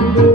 thank you